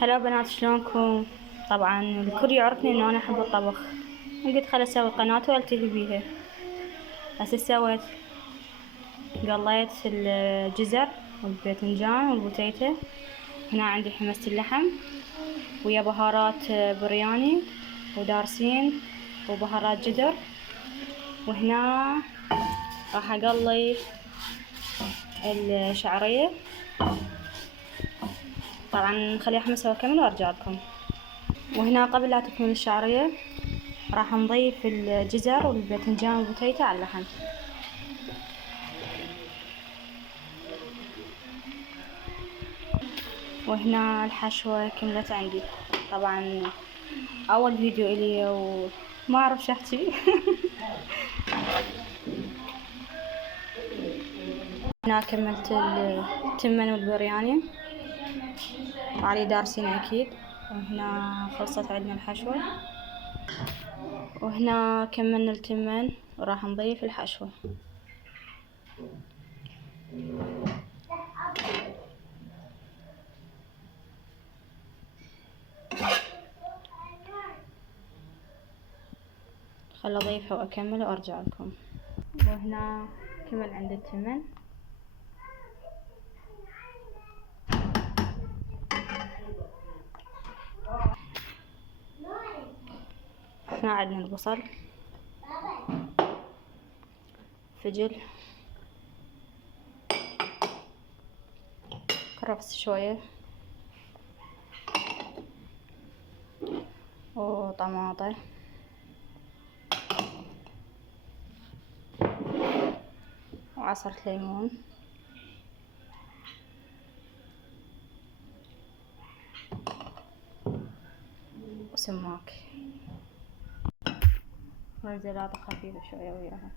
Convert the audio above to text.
هلا بنات، شلونكم؟ طبعا الكل يعرفني انه انا احب الطبخ. قلت خل اسوي قناة والتهي بيها. هسه سويت، قليت الجزر والباذنجان والبوتيتة. هنا عندي حمص اللحم ويا بهارات برياني ودارسين وبهارات جدر. وهنا راح اقلي الشعرية. طبعا نخليها حمصها وكمل وارجع لكم. وهنا قبل لا تكمل الشعرية راح نضيف الجزر والباذنجان والبوتيتة على اللحم. وهنا الحشوة كملت عندي. طبعا اول فيديو الي وما اعرف شو احكي. هنا كملت التمن والبرياني وعلي دارسين اكيد. وهنا خلصت عندنا الحشوة. وهنا كملنا التمن وراح نضيف الحشوة. خل اضيفها واكمل وارجع لكم. وهنا كمل عند التمن. هنا عندنا البصل، فجل، كرفس شوية، وطماطة، وعصرة ليمون، وسماك، وزيادة خفيفة شوية وياها.